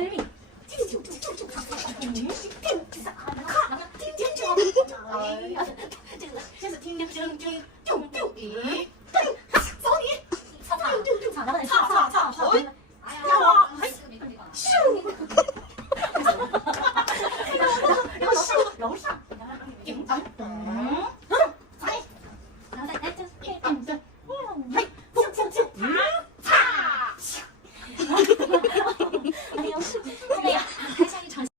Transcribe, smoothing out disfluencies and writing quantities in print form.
이걸 Chứ là thiên được chương chương chung chung ý